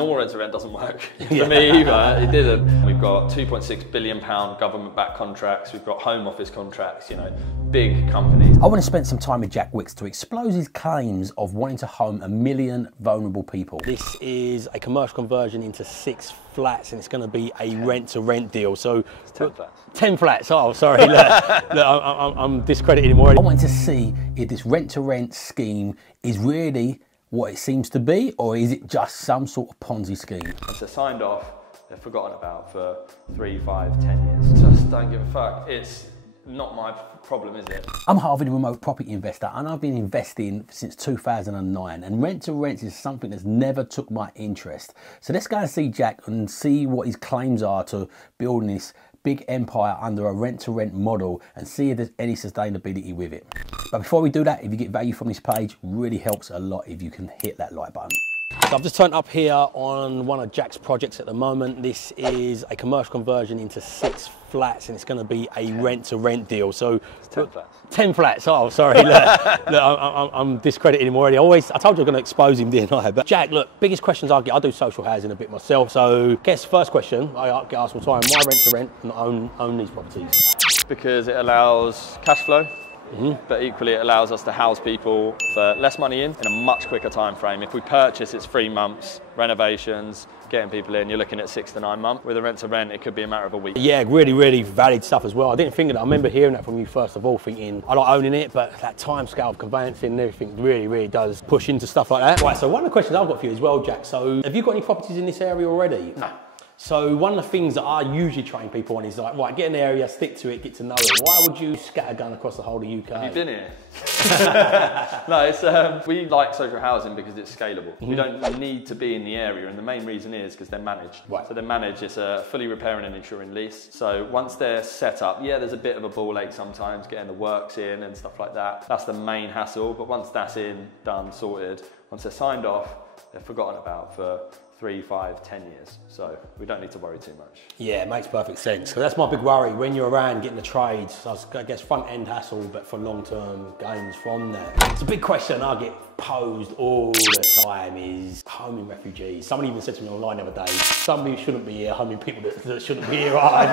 normal rent to rent doesn't work for me either. It didn't. We've got £2.6 billion government-backed contracts. We've got Home Office contracts, you know, big companies. I want to spend some time with Jack Wicks to expose his claims of wanting to home 1 million vulnerable people. This is a commercial conversion into 6 flats, and it's going to be a rent-to-rent deal. So it's 10 flats. 10 flats. Oh, sorry. Look, I'm discrediting him already. I wanted to see if this rent-to-rent scheme is really what it seems to be, or is it just some sort of Ponzi scheme? Once they're signed off, they're forgotten about for 3, 5, 10 years. Just don't give a fuck. It's not my problem, is it? I'm Harvey, the remote property investor, and I've been investing since 2009, and rent-to-rent is something that's never took my interest. So let's go and see Jack and see what his claims are to building this big empire under a rent-to-rent model and see if there's any sustainability with it. But before we do that, if you get value from this page, really helps a lot if you can hit that like button. So I've just turned up here on one of Jack's projects at the moment. This is a commercial conversion into 6 flats, and it's going to be a rent-to-rent deal. So it's 10 flats. 10 flats. Oh, sorry. Look, I'm discrediting him already. I told you I'm going to expose him, didn't I? But Jack, look, biggest questions I get. I do social housing a bit myself. So guess first question I get asked all the time: why rent-to-rent and not own these properties? Because it allows cash flow. But equally it allows us to house people for less money in a much quicker time frame. If we purchase, it's 3 months, renovations, getting people in, you're looking at 6 to 9 months. With a rent to rent, it could be a matter of a week. Yeah, really, really valid stuff as well. I didn't think of that. I remember hearing that from you first of all, thinking, I like owning it, but that time scale of conveyancing and everything really, really does push into stuff like that. Right, so one of the questions I've got for you as well, Jack, so have you got any properties in this area already? No. So one of the things that I usually train people on is like, right, get in the area, stick to it, get to know it. Why would you scattergun across the whole of the UK? Have you been here? No, it's, we like social housing because it's scalable. We don't need to be in the area, and the main reason is because they're managed. Right. So they're managed, it's a fully repairing and insuring lease. So once they're set up, yeah, there's a bit of a ball ache sometimes getting the works in and stuff like that. That's the main hassle, but once that's in, done, sorted, once they're signed off, they're forgotten about for 3, 5, 10 years. So we don't need to worry too much. Yeah, it makes perfect sense. So that's my big worry when you're around getting the trades. I guess front end hassle, but for long-term gains from that. It's a big question I get posed all the time is homing refugees. Somebody even said to me online the other day, somebody who shouldn't be here, homing people that shouldn't be here either.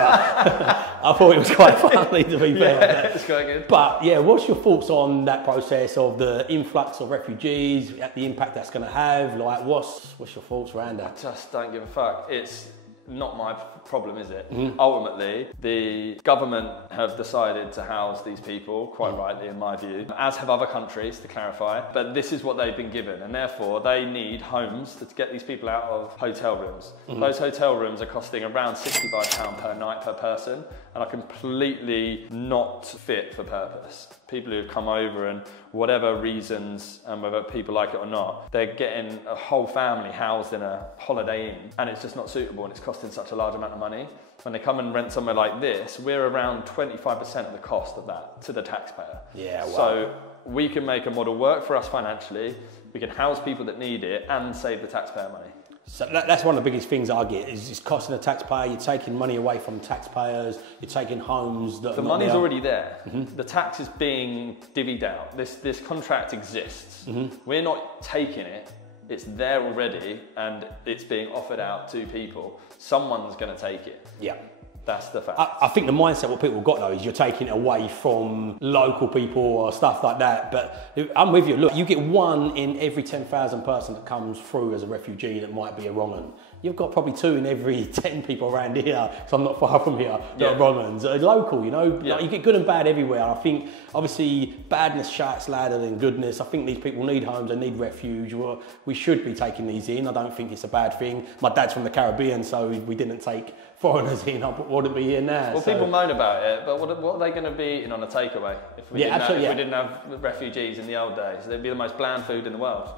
I thought it was quite funny, to be fair. Yeah, it's quite good. But yeah, what's your thoughts on that process of the influx of refugees, the impact that's going to have? Like, what's your thoughts around that? Just don't give a fuck. It's not my problem, is it? Ultimately, the government have decided to house these people, quite rightly in my view, as have other countries, to clarify, but this is what they've been given, and therefore they need homes to get these people out of hotel rooms. Those hotel rooms are costing around £65 per night per person, and are completely not fit for purpose. People who have come over and whatever reasons, and whether people like it or not, they're getting a whole family housed in a Holiday Inn, and it's just not suitable, and it's costing such a large amount of money. When they come and rent somewhere like this, we're around 25% of the cost of that to the taxpayer. Yeah, wow. So we can make a model work for us financially, we can house people that need it and save the taxpayer money. So that's one of the biggest things I get is it's costing the taxpayer. You're taking money away from taxpayers. You're taking homes that the money's already there. The tax is being divvied out. This contract exists. We're not taking it. It's there already, and it's being offered out to people. Someone's going to take it. Yeah. That's the fact. I think the mindset what people got though is you're taking it away from local people or stuff like that. But I'm with you. Look, you get 1 in every 10,000 person that comes through as a refugee that might be a wrong 'un. You've got probably 2 in every 10 people around here, so I'm not far from here, that are wrong 'uns. Local, you know, like you get good and bad everywhere. I think obviously badness shouts louder than goodness. I think these people need homes, they need refuge. Well, we should be taking these in. I don't think it's a bad thing. My dad's from the Caribbean, so we didn't take foreigners in. I wouldn't be here now. Well, people moan about it, but what are they going to be eating on a takeaway if we didn't have refugees in the old days? They'd be the most bland food in the world.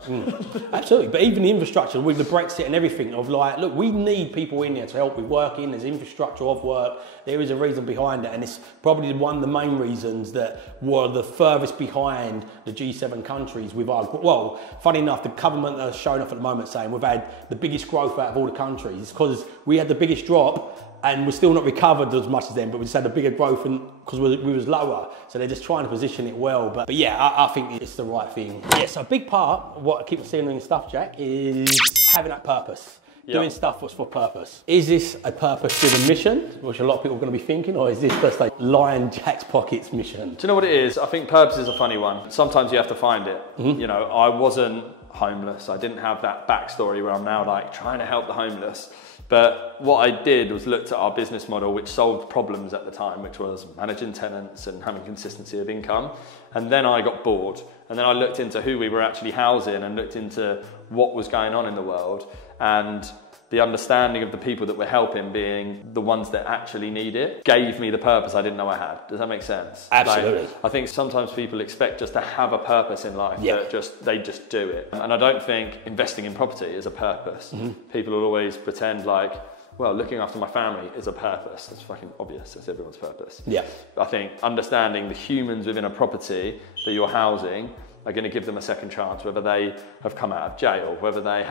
Absolutely, but even the infrastructure with the Brexit and everything of like, look, we need people in here to help with working. There's infrastructure of work. There is a reason behind it, and it's probably one of the main reasons that were the furthest behind the G7 countries with our, well, funny enough, the government are showing off at the moment saying we've had the biggest growth out of all the countries because we had the biggest drop and we're still not recovered as much as them, but we just had a bigger growth because we was lower. So they're just trying to position it well. But yeah, I think it's the right thing. Yeah, so a big part of what I keep seeing in your stuff, Jack, is having that purpose. doing stuff what's for purpose. Is this a purpose-driven mission, which a lot of people are going to be thinking, or is this just a line Jack's pockets mission? Do you know what it is? I think purpose is a funny one. Sometimes you have to find it. You know, I wasn't homeless. I didn't have that backstory where I'm now like trying to help the homeless. But what I did was looked at our business model, which solved problems at the time, which was managing tenants and having consistency of income. And then I got bored. And then I looked into who we were actually housing and looked into what was going on in the world. And the understanding of the people that we're helping being the ones that actually need it gave me the purpose I didn't know I had. Does that make sense? Absolutely. Like, I think sometimes people expect just to have a purpose in life, that they just do it. And I don't think investing in property is a purpose. People will always pretend like, well, looking after my family is a purpose. That's fucking obvious. That's everyone's purpose. Yeah. I think understanding the humans within a property that you're housing are going to give them a second chance, whether they have come out of jail, whether they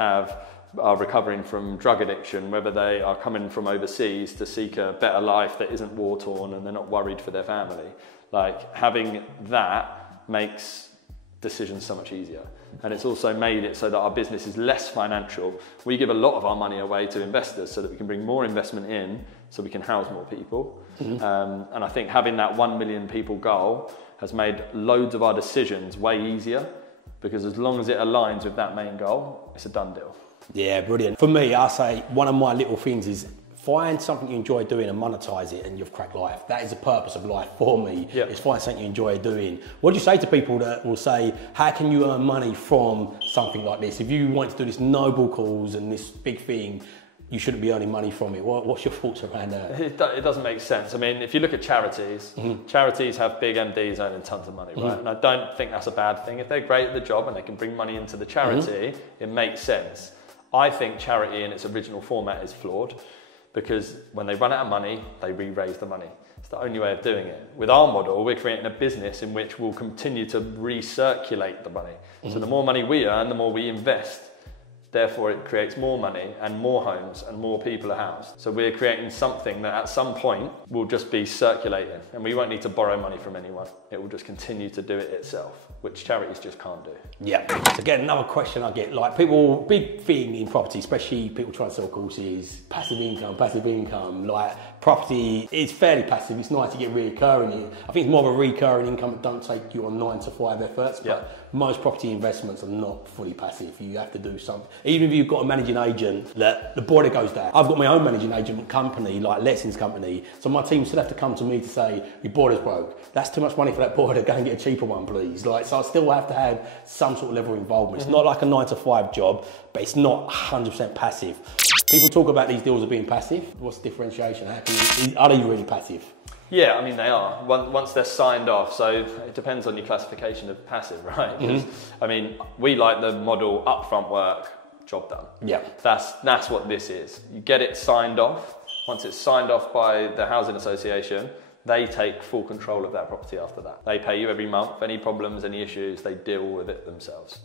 are recovering from drug addiction, whether they are coming from overseas to seek a better life that isn't war-torn and they're not worried for their family. Like, having that makes decisions so much easier. And it's also made it so that our business is less financial. We give a lot of our money away to investors so that we can bring more investment in so we can house more people. And I think having that 1 million people goal has made loads of our decisions way easier, because as long as it aligns with that main goal, it's a done deal. Yeah, brilliant. For me, I say one of my little things is find something you enjoy doing and monetize it, and you've cracked life. That is the purpose of life for me, is find something you enjoy doing. What do you say to people that will say, how can you earn money from something like this? If you want to do this noble cause and this big thing, you shouldn't be earning money from it. What's your thoughts around that? It doesn't make sense. I mean, if you look at charities, charities have big MDs earning tons of money, right? And I don't think that's a bad thing. If they're great at the job and they can bring money into the charity, it makes sense. I think charity in its original format is flawed, because when they run out of money, they re-raise the money. It's the only way of doing it. With our model, we're creating a business in which we'll continue to recirculate the money. So the more money we earn, the more we invest. Therefore, it creates more money and more homes and more people are housed. So we're creating something that at some point will just be circulating, and we won't need to borrow money from anyone. It will just continue to do it itself, which charities just can't do. Yeah. So again, another question I get, like people, big thing in property, especially people trying to sell courses, passive income, like property is fairly passive. It's nice to get reoccurring. I think it's more of a recurring income that don't take you on 9 to 5 efforts, but most property investments are not fully passive. You have to do something. Even if you've got a managing agent, that the boiler goes down. I've got my own managing agent company, like lettings company, so my team still have to come to me to say, your boiler's broke. That's too much money for that boiler, go and get a cheaper one, please. Like, so I still have to have some sort of level of involvement. It's not like a 9 to 5 job, but it's not 100% passive. People talk about these deals as being passive. What's the differentiation? Are they really passive? Yeah, I mean, they are. Once they're signed off, so it depends on your classification of passive, right? I mean, we like the model upfront work, job done. Yeah. That's what this is. You get it signed off. Once it's signed off by the housing association, they take full control of that property after that. They pay you every month. Any problems, any issues, they deal with it themselves.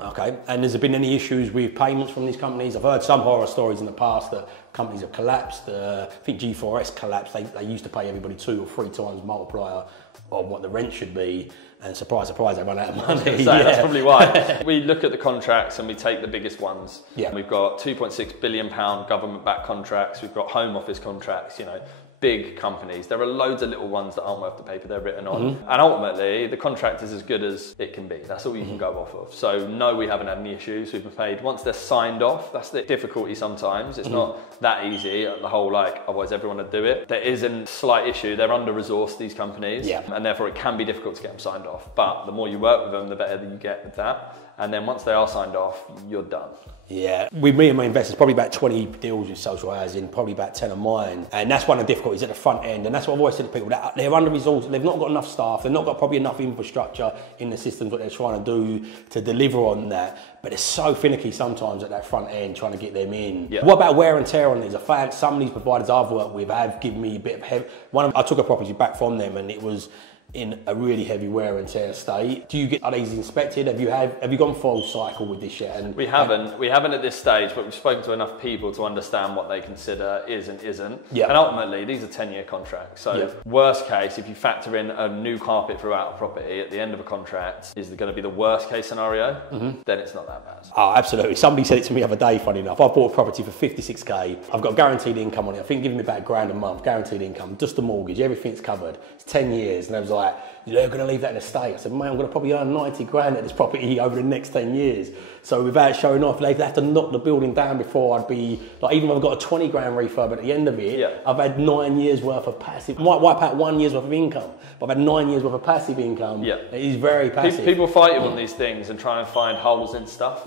Okay, and has there been any issues with payments from these companies? I've heard some horror stories in the past that companies have collapsed. I think G4S collapsed. They used to pay everybody 2 or 3 times multiplier of what the rent should be, and surprise, surprise, they run out of money. That's probably why. We look at the contracts and we take the biggest ones. Yeah. We've got £2.6 billion government-backed contracts. We've got Home Office contracts, you know, big companies. There are loads of little ones that aren't worth the paper they're written on. And ultimately, the contract is as good as it can be. That's all you can go off of. So no, we haven't had any issues. We've been paid once they're signed off. That's the difficulty sometimes. It's not that easy. The whole, like, otherwise everyone would do it. There is a slight issue. They're under-resourced, these companies. And therefore it can be difficult to get them signed off. But the more you work with them, the better that you get with that. And then once they are signed off, you're done. Yeah, with me and my investors, probably about 20 deals with social housing, probably about 10 of mine. And that's one of the difficulties at the front end. And that's what I've always said to people, that they're under-resourced, they've not got enough staff, they've not got probably enough infrastructure in the systems that they're trying to do to deliver on that. But it's so finicky sometimes at that front end trying to get them in. What about wear and tear on these? I found some of these providers I've worked with have given me a bit of I took a property back from them and it was in a really heavy wear and tear state. Are these inspected? Have you gone full cycle with this yet? And we haven't at this stage, but we've spoken to enough people to understand what they consider is and isn't. Yeah. And ultimately, these are 10-year contracts. So worst case, if you factor in a new carpet throughout a property at the end of a contract, is going to be the worst case scenario, then it's not that bad. Oh, absolutely. Somebody said it to me the other day, funny enough. I bought a property for 56k. I've got guaranteed income on it. I think giving me about £1,000 a month, guaranteed income, just the mortgage, everything's covered. It's 10 years. And I was like, you're going to leave that in a state? I said, mate, I'm going to probably earn 90 grand at this property over the next 10 years. So without showing off, they'd have to knock the building down before I'd be, like, even if I've got a 20 grand refurb at the end of it, I've had 9 years worth of passive, might wipe out 1 year's worth of income, but I've had 9 years worth of passive income. It is very passive. People fight you on these things and try and find holes in stuff.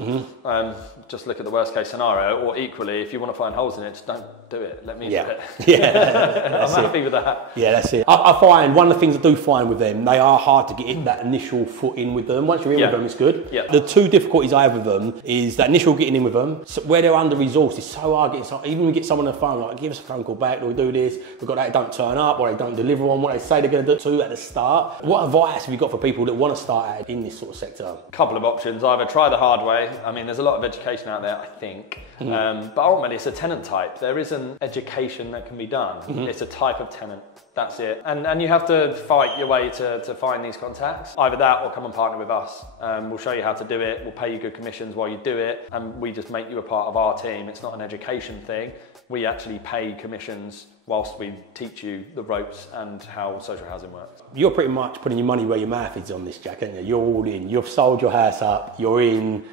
Just look at the worst case scenario, or equally, if you want to find holes in it, just don't do it. Let me do it. I'm happy with that. Yeah, that's it. I find one of the things I do find with them, they are hard to get that initial foot in with them. Once you're in with them, it's good. The two difficulties I have with them is that initial getting in with them. So where they're under resourced, it's so hard getting even when we get someone on the phone, like, give us a phone call back, we'll do this, we've got that, don't turn up, or they don't deliver on what they say they're going to do at the start. What advice have you got for people that want to start out in this sort of sector? A couple of options. Either try the hard way. I mean, there's a lot of education out there, I think. But ultimately, it's a tenant type. There isn't education that can be done. It's a type of tenant. That's it. And you have to fight your way to find these contacts. Either that or come and partner with us. We'll show you how to do it. We'll pay you good commissions while you do it. And we just make you a part of our team. It's not an education thing. We actually pay commissions whilst we teach you the ropes and how social housing works. You're pretty much putting your money where your mouth is on this, Jack, aren't you? You're all in. You've sold your house up. You're in.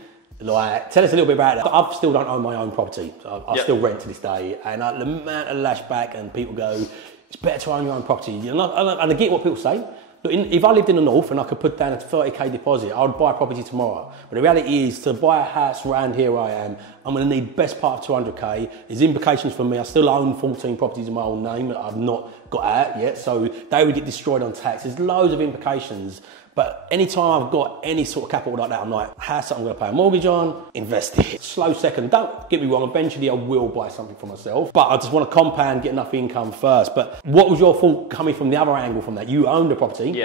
Like, tell us a little bit about it. I still don't own my own property. I still rent to this day. And the amount of lashback and people go, it's better to own your own property. And I get what people say. Look, if I lived in the north and I could put down a 30k deposit, I would buy a property tomorrow. But the reality is, to buy a house around here where I am, I'm going to need best part of 200k. There's implications for me. I still own 14 properties in my own name that I've not got out yet, so they would get destroyed on tax. There's loads of implications. But anytime I've got any sort of capital like that, I'm like, house that I'm going to pay a mortgage on, invest it. Slow second. Don't get me wrong, eventually I will buy something for myself. But I just want to compound, get enough income first. But what was your thought coming from the other angle from that? You owned a property.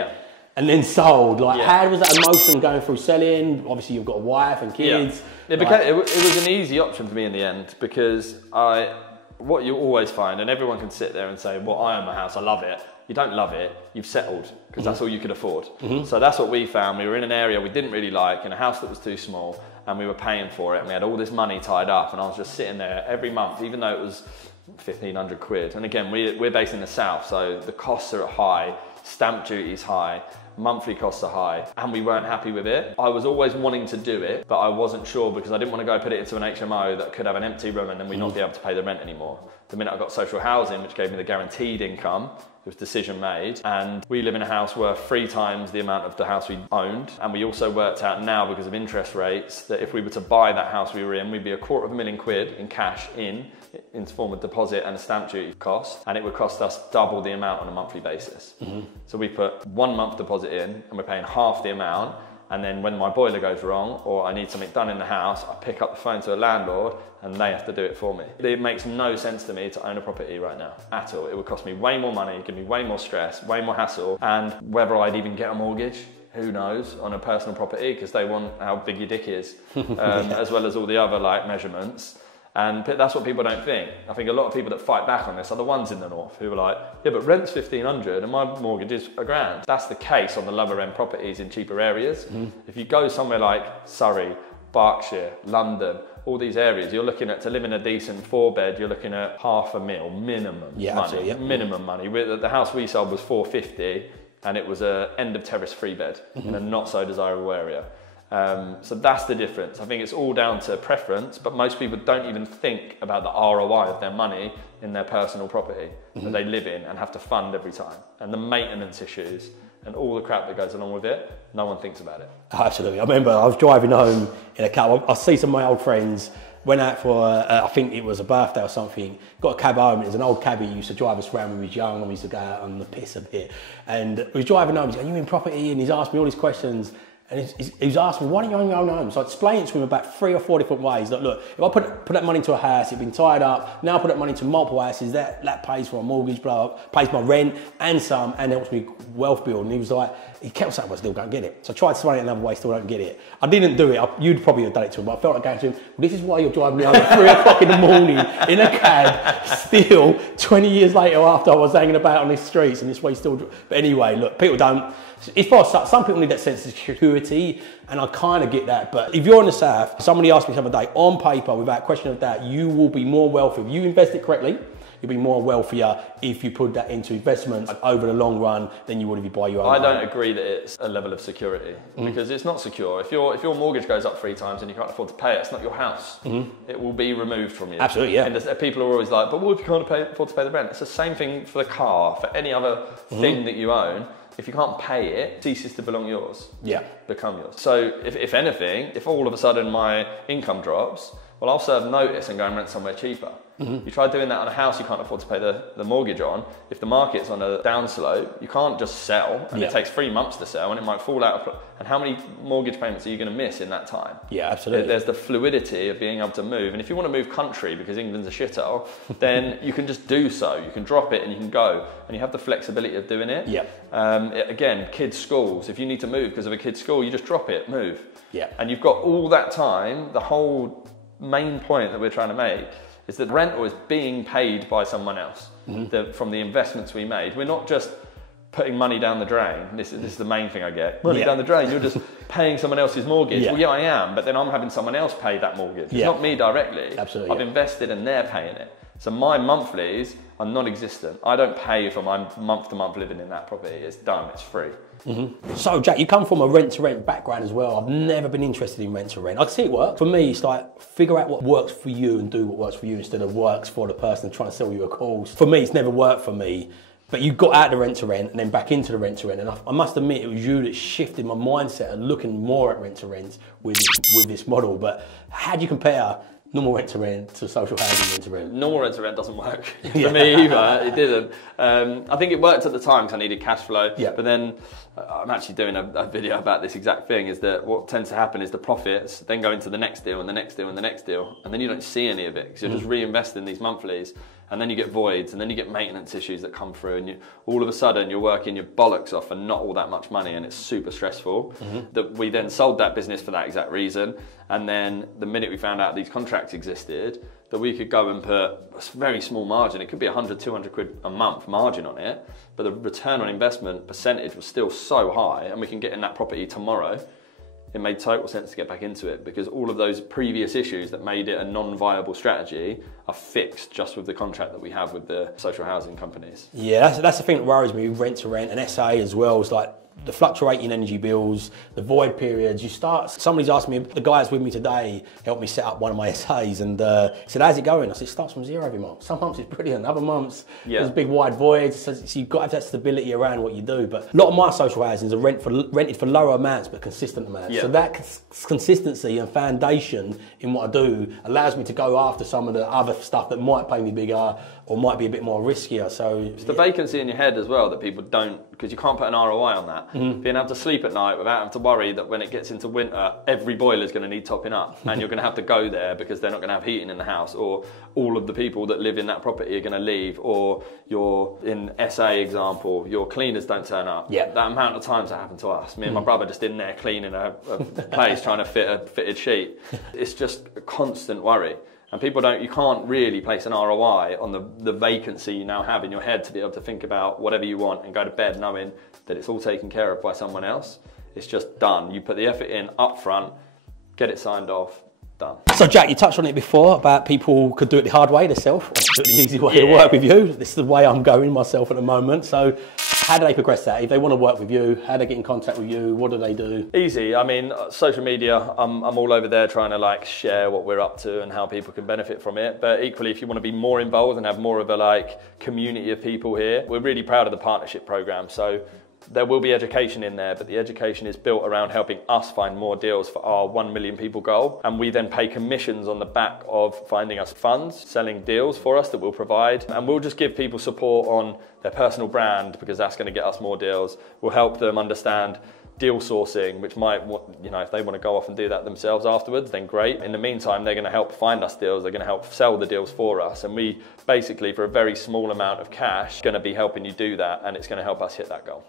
And then sold. Like, how was that emotion going through selling? Obviously, you've got a wife and kids. It was an easy option for me in the end, because what you always find, and everyone can sit there and say, well, I own my house, I love it. You don't love it, you've settled, because that's all you could afford. So that's what we found. We were in an area we didn't really like, in a house that was too small, and we were paying for it, and we had all this money tied up, and I was just sitting there every month, even though it was 1,500 quid. And again, we're based in the south, so the costs are high, stamp duty's high, monthly costs are high, and we weren't happy with it. I was always wanting to do it, but I wasn't sure, because I didn't want to go put it into an HMO that could have an empty room and then we not be able to pay the rent anymore. The minute I got social housing, which gave me the guaranteed income, it was decision made, and we live in a house worth 3 times the amount of the house we owned. And we also worked out now, because of interest rates, that if we were to buy that house we were in, we'd be £250,000 in cash in form of deposit and a stamp duty cost, and it would cost us double the amount on a monthly basis. So we put 1 month deposit in, and we're paying half the amount. And then when my boiler goes wrong, or I need something done in the house, I pick up the phone to a landlord and they have to do it for me. It makes no sense to me to own a property right now, at all. It would cost me way more money, give me way more stress, way more hassle, and whether I'd even get a mortgage, who knows, on a personal property, because they want how big your dick is, as well as all the other measurements. And that's what people don't think. I think a lot of people that fight back on this are the ones in the north who are like, yeah, but rent's 1,500 and my mortgage is £1,000. That's the case on the lower end properties in cheaper areas. If you go somewhere like Surrey, Berkshire, London, all these areas, you're looking at, to live in a decent 4-bed, you're looking at £500,000 minimum money. Minimum money. The house we sold was 450, and it was a end of terrace 3-bed in a not so desirable area. So that's the difference. I think it's all down to preference, but most people don't even think about the ROI of their money in their personal property that they live in and have to fund every time, and the maintenance issues and all the crap that goes along with it. No one thinks about it. Absolutely. I remember I was driving home in a cab. I see some of my old friends, went out for, I think it was a birthday or something, got a cab home. It was an old cabbie who used to drive us around when we was young, and we used to go out on the piss a bit. And we was driving home, he's going, you in property? And he's asked me all these questions. And he was asking me, why don't you own your own home? So I explained it to him about 3 or 4 different ways. That look, if I put that money into a house, it's been tied up. Now I put that money into multiple houses. That pays for a mortgage, pays my rent and some, and helps me wealth build. And he was like, he kept saying, "I still don't get it." So I tried to explain it another way, still don't get it. I didn't do it. You'd probably have done it to him, but I felt like going to him, well, this is why you're driving me home at 3 o'clock in the morning in a cab, still 20 years later after I was hanging about on these streets, and this way still. But anyway, look, people don't. It's for some people need that sense of security, and I kind of get that. But if you're in the South, somebody asked me the other day, on paper, without question of doubt, you will be more wealthy if you invest it correctly. You'll be more wealthier if you put that into investment over the long run than you would if you buy your own. I don't agree that it's a level of security because it's not secure. If your mortgage goes up 3 times and you can't afford to pay it, it's not your house. It will be removed from you. Absolutely, yeah. And people are always like, but what if you can't afford to pay the rent? It's the same thing for the car, for any other thing that you own. If you can't pay it, it ceases to belong yours. Yeah. Become yours. So if anything, if all of a sudden my income drops, well, I'll serve notice and go and rent somewhere cheaper. You try doing that on a house you can't afford to pay the mortgage on. If the market's on a downslope, you can't just sell, and it takes 3 months to sell, and it might fall out of. And how many mortgage payments are you going to miss in that time? Yeah, absolutely. There's the fluidity of being able to move, and if you want to move country because England's a shithole, then you can just do so. You can drop it and you can go, and you have the flexibility of doing it. Yeah. Again, kids' schools. If you need to move because of a kid's school, you just drop it, move. Yeah. And you've got all that time. The whole main point that we're trying to make is that rental is being paid by someone else from the investments we made. We're not just putting money down the drain. This is the main thing I get. Money down the drain, you're just paying someone else's mortgage. Yeah. Well, yeah, I am, but then I'm having someone else pay that mortgage. It's not me directly. Absolutely. I've invested and they're paying it. So my monthlies are non-existent. I don't pay for my month-to-month living in that property. It's done, it's free. So Jack, you come from a rent-to-rent background as well. I've never been interested in rent-to-rent. I can see it work. For me, it's like figure out what works for you and do what works for you instead of works for the person trying to sell you a course. For me, it's never worked for me. But you got out of the rent-to-rent and then back into the rent-to-rent. And I must admit, it was you that shifted my mindset and looking more at rent-to-rent with this model. But how do you compare normal rent-to-rent to social housing rent-to-rent? Normal rent-to-rent doesn't work for me either. It didn't. I think it worked at the time because I needed cash flow. Yeah. But then I'm actually doing a video about this exact thing, is that what tends to happen is the profits then go into the next deal and the next deal and the next deal. And then you don't see any of it because you're just reinvesting these monthlies. And then you get voids, and then you get maintenance issues that come through, and all of a sudden you're working your bollocks off for not all that much money, and it's super stressful. That we then sold that business for that exact reason, and then the minute we found out these contracts existed, that we could go and put a very small margin, it could be 100, 200 quid a month margin on it, but the return on investment percentage was still so high, and we can get in that property tomorrow. It made total sense to get back into it because all of those previous issues that made it a non-viable strategy are fixed just with the contract that we have with the social housing companies. Yeah, that's the thing that worries me with rent-to-rent and SA as well. It's like the fluctuating energy bills, the void periods. Somebody's asked me, the guy that's with me today helped me set up one of my SAs and said, how's it going? I said, it starts from zero every month. Some months it's brilliant, other months there's big wide voids. So you've got to have that stability around what you do. But a lot of my social housings are rented for lower amounts but consistent amounts. Yeah. So that consistency and foundation in what I do allows me to go after some of the other stuff that might pay me bigger or might be a bit more riskier. So it's the vacancy in your head as well that people don't, because you can't put an ROI on that. Being able to sleep at night without having to worry that when it gets into winter, every boiler is going to need topping up and you're going to have to go there because they're not going to have heating in the house, or all of the people that live in that property are going to leave, or you're in SA example, your cleaners don't turn up. Yeah. That amount of times that happened to us. Me and my brother just in there cleaning a place trying to fit a fitted sheet. It's just a constant worry. And you can't really place an ROI on the vacancy you now have in your head to be able to think about whatever you want and go to bed knowing that it's all taken care of by someone else. It's just done. You put the effort in up front, get it signed off, done. So Jack, you touched on it before about people could do it the hard way themselves, or do it the easy way to work with you. This is the way I'm going myself at the moment. So how do they progress that? If they want to work with you, how do they get in contact with you? What do they do? Easy. I mean, social media, I'm all over there trying to share what we're up to and how people can benefit from it. But equally, if you want to be more involved and have more of a community of people here, we're really proud of the partnership program. So there will be education in there, but the education is built around helping us find more deals for our 1 million people goal. And we then pay commissions on the back of finding us funds, selling deals for us that we'll provide. And we'll just give people support on their personal brand because that's going to get us more deals. We'll help them understand deal sourcing, which might, you know, if they want to go off and do that themselves afterwards, then great. In the meantime, they're going to help find us deals, they're going to help sell the deals for us, and we basically, for a very small amount of cash, going to be helping you do that, and it's going to help us hit that goal.